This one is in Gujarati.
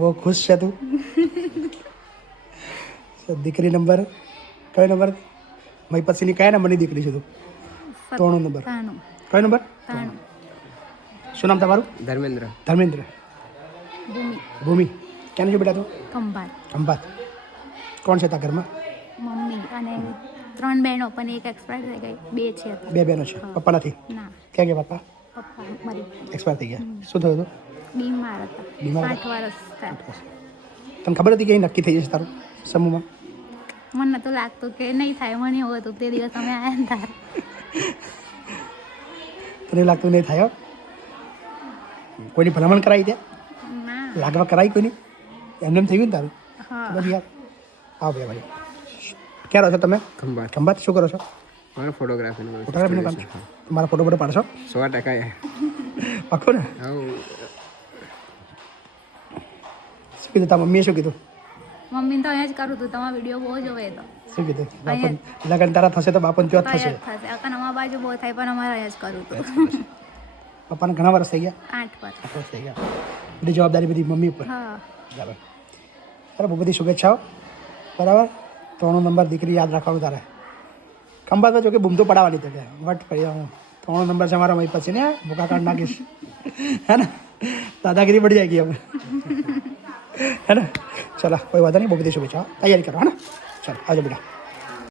બહુ ખુશ છે તું. દીકરી નંબર કયો નંબર? મારી પછીની કયા નંબરની દીકરી છે તું? 3 નંબર. કયો નંબર? શું નામ તમારું? ધર્મેન્દ્ર. ધર્મેન્દ્ર. ભૂમિ. ક્યાંની છે બેટા તું? ખંભાત. ખંભાત. કોણ છે તારા ઘરમાં? મમ્મી અને 3 બહેનો પણ એક એક્સપાયર થઈ ગઈ, 2 છે. 2 બહેનો છે. પપ્પા નથી? ના, ક્યાં ગયા પપ્પા? પપ્પા મારી એક્સપાયર થઈ ગયા. શું થયું હતું? બીમાર હતા. બીમાર 8 વર્ષ થયા. તને ખબર હતી કે અહીં નક્કી થઈ જશે તારું સમૂહમાં? મને નતું લાગતું કે નહીં થાય, મને એવું હતું તે દિવસ અમે આવ્યા ને તાર. તને લાગતું નહીં થાય? કોઈની ભલામણ કરાવી દે? ના. લાગવા કરાવી કોઈની? એમને એમ થઈ ગયું ને તારું? હા. બસ યાર આવો ભાઈ. ક્યાં રહો છો તમે? ખંભાત. ખંભાત. શું કરો છો? મારે ફોટોગ્રાફીનું ફોટોગ્રાફીનું કામ છે. તમારા ફોટો ફોટો પાડશો? 100%. પાક્કો ને? હા. શું કીધું તારા મમ્મીએ શું કીધું? મમ્મીને તો અહીંયા જ કરું હતું, તમારો વિડીયો બહુ જોવે તો શું કીધું? બાપન લગન તારા થશે તો બાપન ત્યાં જ થશે. થશે. અકન અમારા બાજુ બહુ થાય પણ અમારે અહીંયા જ કરું હતું. પપ્પાને ઘણા વર્ષ થઈ ગયા? 8 વર્ષ. 8 વર્ષ થઈ ગયા. બધી જવાબદારી બધી મમ્મી ઉપર. હા. બરાબર. તારે બહુ બધી શુભેચ્છાઓ. બરાબર. 3 નંબર દીકરી યાદ રાખવાનું તારે. ખંભાતમાં જો કે બૂમ તો પડાવવાની તો કે વટ પડી હું 3 નંબર છે મારા મય પછી ને ભૂકા કાઢ નાખીશ. હે ને? દાદાગીરી પડી જાય ગઈ હવે. હે ને? ચલો કોઈ વાંધો નહીં. બહુ બધી શુભેચ્છાઓ. તૈયારી કરો. હે ને? ચાલો આવજો બેટા.